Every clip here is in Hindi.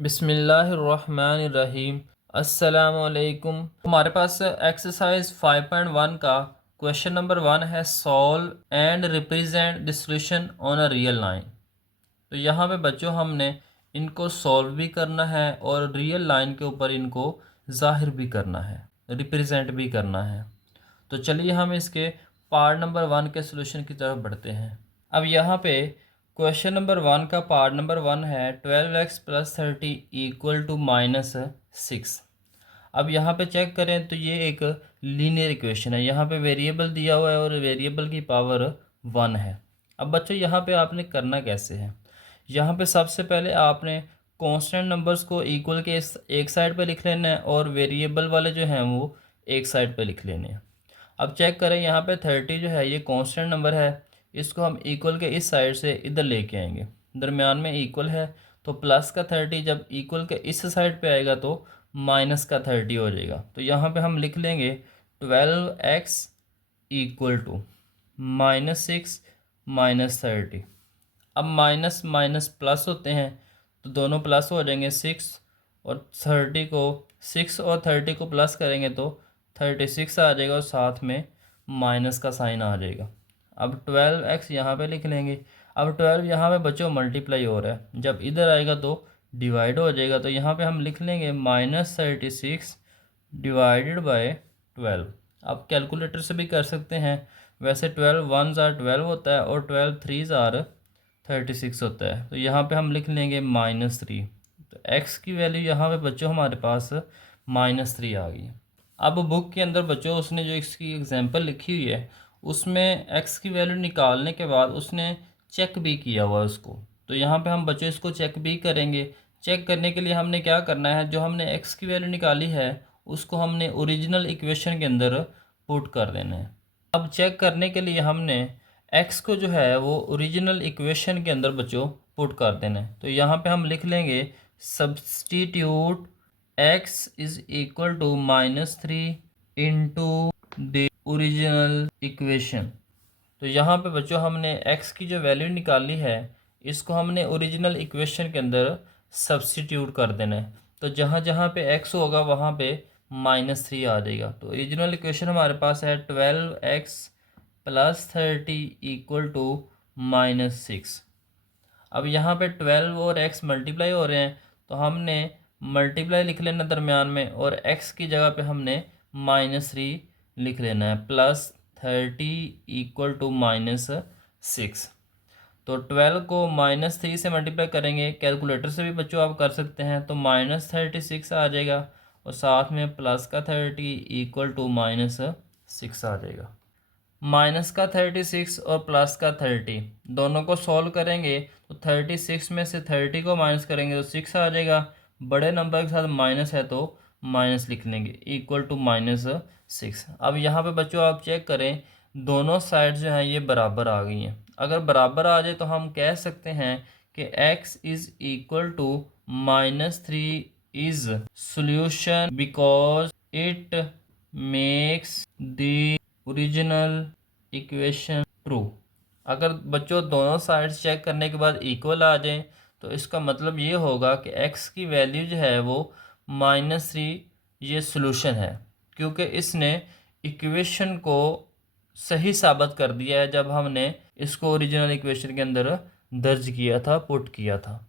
बिस्मिल्लाहिर्रहमानिर्रहीम। अस्सलामुअलैकुम। हमारे पास एक्सरसाइज 5.1 का क्वेश्चन नंबर 1 है, solve and represent the solution on a real line. तो यहाँ पे बच्चों हमने इनको सॉल्व भी करना है और रियल लाइन के ऊपर इनको ज़ाहिर भी करना है, रिप्रेजेंट भी करना है। तो चलिए हम इसके पार्ट नंबर 1 के सॉल्यूशन की तरफ बढ़ते हैं। अब यहाँ पे क्वेश्चन नंबर 1 का पार्ट नंबर 1 है 12x प्लस 30 इक्वल टू -6। अब यहाँ पे चेक करें तो ये एक लीनियर इक्वेशन है। यहाँ पे वेरिएबल दिया हुआ है और वेरिएबल की पावर 1 है। अब बच्चों यहाँ पे आपने करना कैसे है, यहाँ पे सबसे पहले आपने कांस्टेंट नंबर्स को इक्वल के एक साइड पे लिख लेना है और वेरिएबल वाले जो हैं वो एक साइड पे लिख लेने हैं। अब चेक करें, यहाँ पे 30 जो है ये कांस्टेंट नंबर है, इसको हम इक्वल के इस साइड से इधर लेके आएंगे, दरमियान में इक्वल है तो प्लस का 30 जब इक्वल के इस साइड पे आएगा तो माइनस का 30 हो जाएगा। तो यहाँ पे हम लिख लेंगे 12x इक्वल टू -6 -30। अब माइनस माइनस प्लस होते हैं तो दोनों प्लस हो जाएंगे। 6 और 30 को प्लस करेंगे तो 36 आ जाएगा और साथ में माइनस का साइन आ जाएगा। अब 12x यहाँ पे लिख लेंगे। अब 12 यहाँ पे बच्चों मल्टीप्लाई हो रहा है, जब इधर आएगा तो डिवाइड हो जाएगा। तो यहाँ पे हम लिख लेंगे -36 डिवाइडेड बाय 12। आप कैलकुलेटर से भी कर सकते हैं, वैसे 12 1s आर 12 होता है और 12 3s आर 36 होता है। तो यहाँ पे हम लिख लेंगे -3। तो x की वैल्यू यहाँ पे बच्चों हमारे पास -3 आ गई। अब बुक के अंदर बच्चों उसने जो इसकी एग्जांपल लिखी हुई है उसमें x की वैल्यू निकालने के बाद उसने चेक भी किया हुआ है उसको। तो यहाँ पे हम बच्चों इसको चेक भी करेंगे। चेक करने के लिए हमने क्या करना है, जो हमने x की वैल्यू निकाली है उसको हमने ओरिजिनल इक्वेशन के अंदर पुट कर देना है। अब चेक करने के लिए हमने x को जो है वो ओरिजिनल इक्वेशन के अंदर बच्चों पुट कर देना है। तो यहाँ पे हम लिख लेंगे substitute x is equal to -3 into the original equation. तो यहाँ पे बच्चों हमने x की जो वैल्यू निकाली है इसको हमने ओरिजिनल इक्वेशन के अंदर सब्सटीट्यूट कर देना है। तो जहाँ जहाँ पे x होगा वहाँ पे -3 आ जाएगा। तो ओरिजिनल इक्वेशन हमारे पास है 12x प्लस 30 इक्वल टू -6। अब यहाँ पे 12 और x मल्टीप्लाई हो रहे हैं तो हमने मल्टीप्लाई लिख लेना दरमियान में और x की जगह पे हमने -3 लिख लेना है। +30 इक्वल टू -6। तो 12 को -3 से मल्टीप्लाई करेंगे, कैलकुलेटर से भी बच्चों आप कर सकते हैं, तो -36 आ जाएगा और साथ में प्लस का 30 इक्वल टू -6 आ जाएगा। माइनस का 36 और प्लस का 30 दोनों को सॉल्व करेंगे तो 36 में से 30 को माइनस करेंगे तो 6 आ जाएगा। बड़े नंबर के साथ माइनस है तो माइनस लिख लेंगे इक्वल टू -6। अब यहाँ पे बच्चों आप चेक करें, दोनों साइड जो हैं ये बराबर आ गई हैं। अगर बराबर आ जाए तो हम कह सकते हैं कि x is equal to -3 is solution because it makes the original equation true. अगर बच्चों दोनों साइड्स चेक करने के बाद इक्वल आ जाएं तो इसका मतलब ये होगा कि x की वैल्यू जो है वो -3 ये सोल्यूशन है, क्योंकि इसने इक्वेशन को सही साबित कर दिया है जब हमने इसको ओरिजिनल इक्वेशन के अंदर दर्ज किया था, पुट किया था।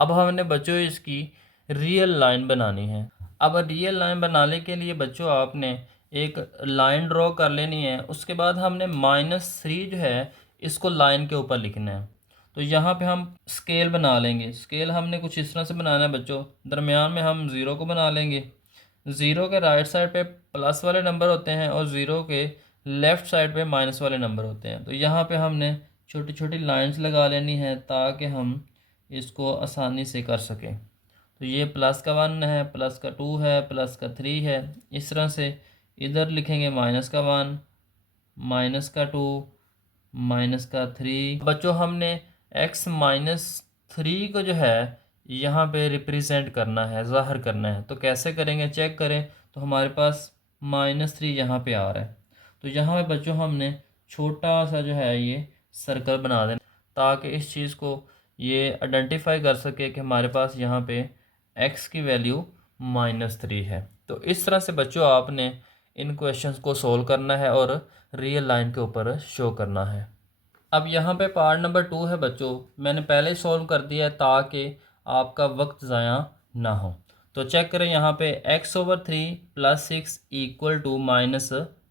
अब हमने बच्चों इसकी रियल लाइन बनानी है। अब रियल लाइन बनाने के लिए बच्चों आपने एक लाइन ड्रॉ कर लेनी है। उसके बाद हमने -3 जो है इसको लाइन के ऊपर लिखना है। तो यहाँ पे हम स्केल बना लेंगे। स्केल हमने कुछ इस तरह से बनाना है बच्चों, दरमियान में हम ज़ीरो को बना लेंगे। ज़ीरो के राइट साइड पे प्लस वाले नंबर होते हैं और ज़ीरो के लेफ़्ट साइड पे माइनस वाले नंबर होते हैं। तो यहाँ पे हमने छोटी छोटी लाइंस लगा लेनी है ताकि हम इसको आसानी से कर सकें। तो ये प्लस का 1 है, प्लस का 2 है, प्लस का 3 है। इस तरह से इधर लिखेंगे -1, -2, -3। बच्चों हमने x-3 को जो है यहाँ पे रिप्रेजेंट करना है, ज़ाहिर करना है। तो कैसे करेंगे चेक करें, तो हमारे पास -3 यहाँ पे आ रहा है। तो यहाँ पे बच्चों हमने छोटा सा जो है ये सर्कल बना देना ताकि इस चीज़ को ये आइडेंटिफाई कर सके कि हमारे पास यहाँ पे x की वैल्यू -3 है। तो इस तरह से बच्चों आपने इन क्वेश्चंस को सोल्व करना है और रियल लाइन के ऊपर शो करना है। अब यहाँ पे पार्ट नंबर 2 है बच्चों, मैंने पहले सॉल्व कर दिया है ताकि आपका वक्त ज़ाया ना हो। तो चेक करें यहाँ पे x/3 + 6 =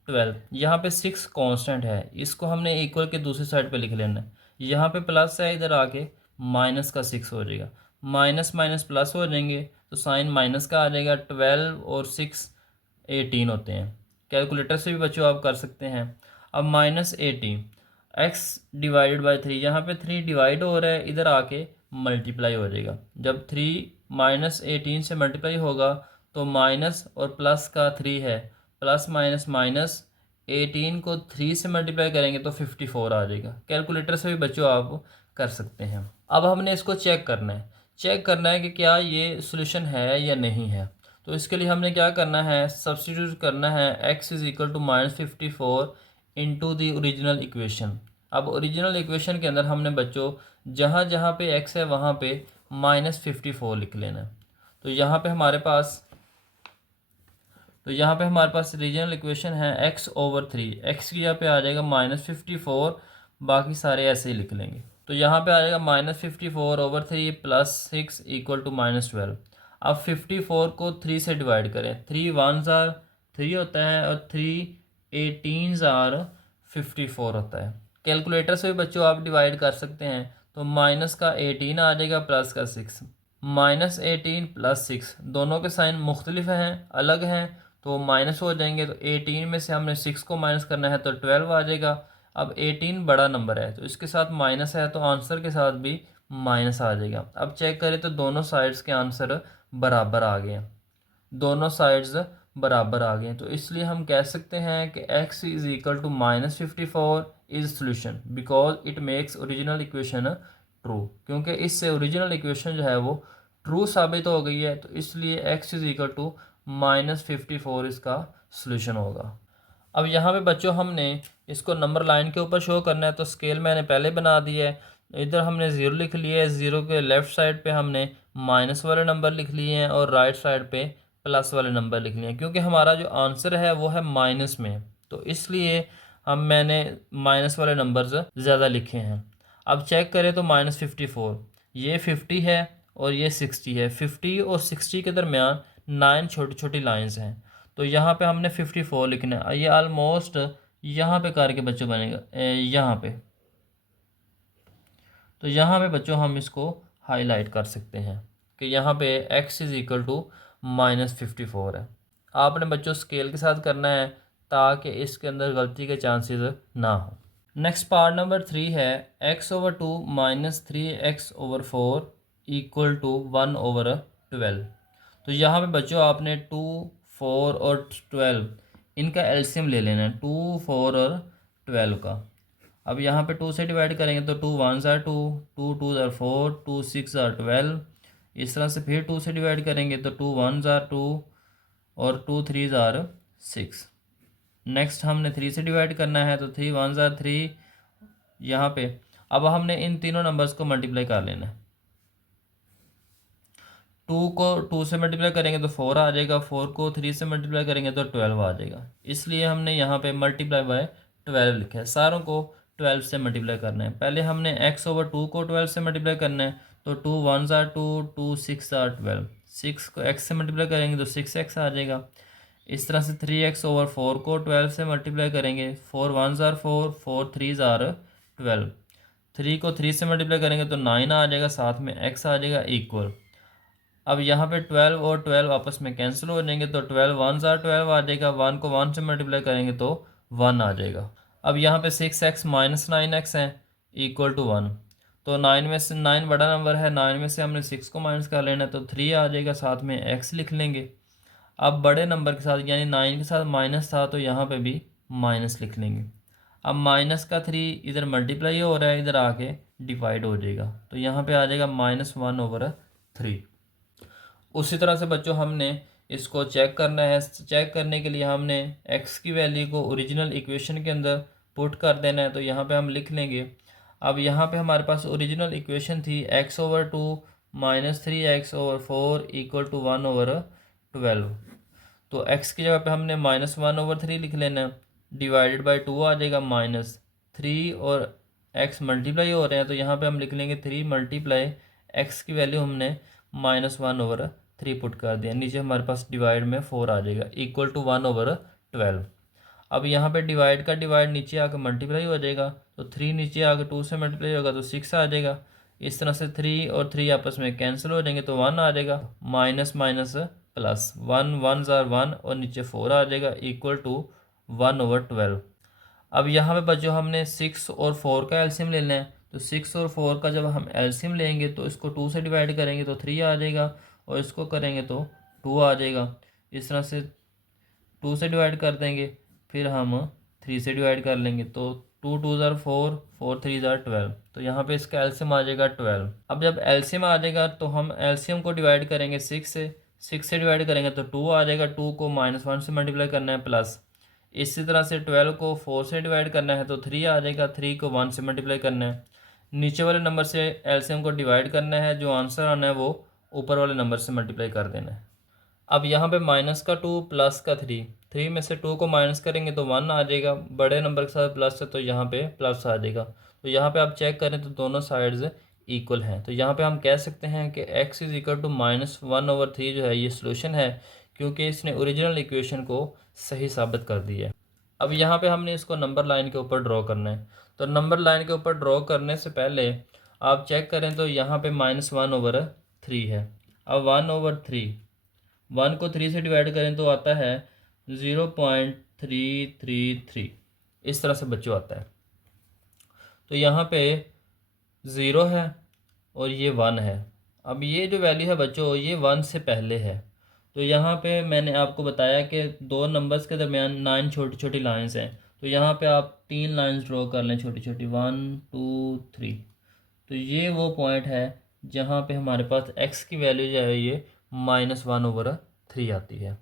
-12। यहाँ पे 6 कांस्टेंट है, इसको हमने इक्वल के दूसरी साइड पे लिख लेना है। यहाँ पे प्लस है, इधर आके माइनस का 6 हो जाएगा, माइनस माइनस प्लस हो जाएंगे तो साइन माइनस का आ जाएगा। 12 और 6 18 होते हैं। कैलकुलेटर से भी बच्चों आप कर सकते हैं। अब -18 x/3, यहाँ पे 3 डिवाइड हो रहा है, इधर आके मल्टीप्लाई हो जाएगा। जब 3 -18 से मल्टीप्लाई होगा तो माइनस और प्लस का 3 है, प्लस माइनस माइनस 18 को 3 से मल्टीप्लाई करेंगे तो 54 आ जाएगा। कैलकुलेटर से भी बच्चों आप कर सकते हैं। अब हमने इसको चेक करना है कि क्या ये सोल्यूशन है या नहीं है। तो इसके लिए हमने क्या करना है, सब्स्टिट्यूट करना है x = -54 into the original equation. अब ओरिजिनल इक्वेशन के अंदर हमने बच्चों जहाँ जहाँ पे x है वहाँ पे -54 लिख लेना है। तो यहाँ पे हमारे पास ओरिजिनल इक्वेशन है x/3, x की यहाँ पे आ जाएगा -54, बाकी सारे ऐसे ही लिख लेंगे। तो यहाँ पे आ जाएगा -54/3 + 6 = -12। अब 54 को 3 से डिवाइड करें, 3 1s are 3 होता है और 3 18s are 54 होता है। कैलकुलेटर से भी बच्चों आप डिवाइड कर सकते हैं। तो माइनस का 18 आ जाएगा, प्लस का 6, -18 + 6 दोनों के साइन मुख्तलिफ हैं, अलग हैं, तो माइनस हो जाएंगे। तो 18 में से हमने 6 को माइनस करना है तो 12 आ जाएगा। अब 18 बड़ा नंबर है तो इसके साथ माइनस है तो आंसर के साथ भी माइनस आ जाएगा। अब चेक करें तो दोनों साइड्स के आंसर बराबर आ गए हैं, दोनों साइड्स बराबर आ गए हैं। तो इसलिए हम कह सकते हैं कि x = -54 is solution because it makes original equation true, क्योंकि इससे ओरिजिनल इक्वेशन जो है वो ट्रू साबित हो गई है। तो इसलिए x = -54 इसका सोल्यूशन होगा। अब यहाँ पे बच्चों हमने इसको नंबर लाइन के ऊपर शो करना है। तो स्केल मैंने पहले बना दी है, इधर हमने 0 लिख लिया है, 0 के लेफ़्ट साइड पे हमने माइनस वाले नंबर लिख लिए हैं और राइट साइड पे प्लस वाले नंबर लिख लिए हैं, क्योंकि हमारा जो आंसर है वो है माइनस में, तो इसलिए मैंने माइनस वाले नंबर्स ज़्यादा लिखे हैं। अब चेक करें तो -54, ये 50 है और ये 60 है। 50 और 60 के दरमियान 9 छोटी छोटी लाइंस हैं, तो यहाँ पे हमने 54 लिखना है। ये आलमोस्ट यहाँ पे करके बच्चों बनेगा यहाँ पे, तो यहाँ पे बच्चों हम इसको हाईलाइट कर सकते हैं कि यहाँ पे x = -54 है। आपने बच्चों स्केल के साथ करना है ताकि इसके अंदर गलती के चांसेस ना हो। नेक्स्ट पार्ट नंबर 3 है x/2 - 3x/4 = 1/12। तो यहाँ पे बच्चों आपने 2, 4 और 12 इनका एलसीएम ले लेना है, 2, 4 और 12 का। अब यहाँ पे 2 से डिवाइड करेंगे तो 2 1s are 2, 2 2s are 4, 2 6 are 12। इस तरह से फिर 2 से डिवाइड करेंगे तो 2 1s are 2 और 2 3s are 6। नेक्स्ट हमने 3 से डिवाइड करना है तो 3 1s are 3 यहाँ पे। अब हमने इन तीनों नंबर्स को मल्टीप्लाई कर लेना है। 2 को 2 से मल्टीप्लाई करेंगे तो 4 आ जाएगा, 4 को 3 से मल्टीप्लाई करेंगे तो 12 आ जाएगा। इसलिए हमने यहाँ पे मल्टीप्लाई बाय 12 लिखा है, सारों को 12 से मल्टीप्लाई करना है। पहले हमने x/2 को 12 से मल्टीप्लाई करना है, तो 2 1s are 2, 2 6 are 12। 6 को x से मल्टीप्लाई करेंगे तो 6x आ जाएगा। इस तरह से 3x/4 को 12 से मल्टीप्लाई करेंगे, 4 1s are 4, 4 3s are 12। 3 को 3 से मल्टीप्लाई करेंगे तो 9 आ जाएगा, साथ में x आ जाएगा इक्वल। अब यहाँ पे 12 और 12 आपस में कैंसिल हो जाएंगे तो 12 1s are 12 आ जाएगा, 1 को 1 से मल्टीप्लाई करेंगे तो 1 आ जाएगा। अब यहाँ पे 6x - 9x है = 1, तो 9 में से 9 बड़ा नंबर है, 9 में से हमने 6 को माइनस कर लेना है तो 3 आ जाएगा, साथ में x लिख लेंगे। अब बड़े नंबर के साथ यानी 9 के साथ माइनस था तो यहाँ पे भी माइनस लिख लेंगे। अब माइनस का 3 इधर मल्टीप्लाई हो रहा है, इधर आके डिवाइड हो जाएगा, तो यहाँ पे आ जाएगा -1/3। उसी तरह से बच्चों हमने इसको चेक करना है। चेक करने के लिए हमने x की वैल्यू को ओरिजिनल इक्वेशन के अंदर पुट कर देना है, तो यहाँ पे हम लिख लेंगे। अब यहाँ पे हमारे पास ओरिजिनल इक्वेशन थी x/2 -3x/4 इक्वल टू 1/12। तो x की जगह पे हमने -1/3 लिख लेना है, डिवाइडेड बाई 2 आ जाएगा, -3 और x मल्टीप्लाई हो रहे हैं तो यहाँ पे हम लिख लेंगे 3 मल्टीप्लाई x की वैल्यू हमने -1/3 पुट कर दिया, नीचे हमारे पास डिवाइड में 4 आ जाएगा इक्वल टू 1/12। अब यहाँ पे डिवाइड का डिवाइड नीचे आकर मल्टीप्लाई हो जाएगा, तो 3 नीचे आकर 2 से मल्टीप्लाई होगा तो 6 आ जाएगा। इस तरह से 3 और 3 आपस में कैंसिल हो जाएंगे तो 1 आ जाएगा, माइनस माइनस प्लस, 1 और नीचे 4 आ जाएगा इक्वल टू 1/12। अब यहाँ पे बच्चों हमने 6 और 4 का एलसीएम लेना है, तो 6 और 4 का जब हम एलसीएम लेंगे तो इसको 2 से डिवाइड करेंगे तो 3 आ जाएगा, और इसको करेंगे तो 2 आ जाएगा। इस तरह से 2 से डिवाइड कर देंगे, फिर हम 3 से डिवाइड कर लेंगे तो 2 2 ज़ार 4, 4 3 ज़ार 12, तो यहाँ पे इसका एलसीएम आ जाएगा 12। अब जब एलसीएम आ जाएगा तो हम एलसीएम को डिवाइड करेंगे 6 से, 6 से डिवाइड करेंगे तो 2 आ जाएगा, 2 को -1 से मल्टीप्लाई करना है प्लस, इसी तरह से 12 को 4 से डिवाइड करना है तो 3 आ जाएगा, 3 को 1 से मल्टीप्लाई करना है, नीचे वाले नंबर से एलसीएम को डिवाइड करना है, जो आंसर आना है वो ऊपर वाले नंबर से मल्टीप्लाई कर देना है। अब यहाँ पे -2 प्लस का 3, 3 में से 2 को माइनस करेंगे तो 1 आ जाएगा, बड़े नंबर के साथ प्लस है तो यहाँ पे प्लस आ जाएगा। तो यहाँ पे आप चेक करें तो दोनों साइड्स इक्वल हैं, तो यहाँ पे हम कह सकते हैं कि x इज़ इक्वल टू -1/3 जो है ये सोल्यूशन है, क्योंकि इसने ओरिजिनल इक्वेशन को सही साबित कर दिया है। अब यहाँ पे हमने इसको नंबर लाइन के ऊपर ड्रॉ करना है, तो नंबर लाइन के ऊपर ड्रॉ करने से पहले आप चेक करें तो यहाँ पे -1/3 है। अब 1/3, 1 को 3 से डिवाइड करें तो आता है 0.333, इस तरह से बच्चों आता है। तो यहाँ पे 0 है और ये 1 है। अब ये जो वैल्यू है बच्चों ये 1 से पहले है, तो यहाँ पे मैंने आपको बताया कि दो नंबर्स के दरमियान 9 छोटी छोटी लाइंस हैं, तो यहाँ पे आप 3 लाइंस ड्रॉ कर लें छोटी छोटी, 1 2 3। तो ये वो पॉइंट है जहाँ पे हमारे पास x की वैल्यू जो है ये -1/3 आती है।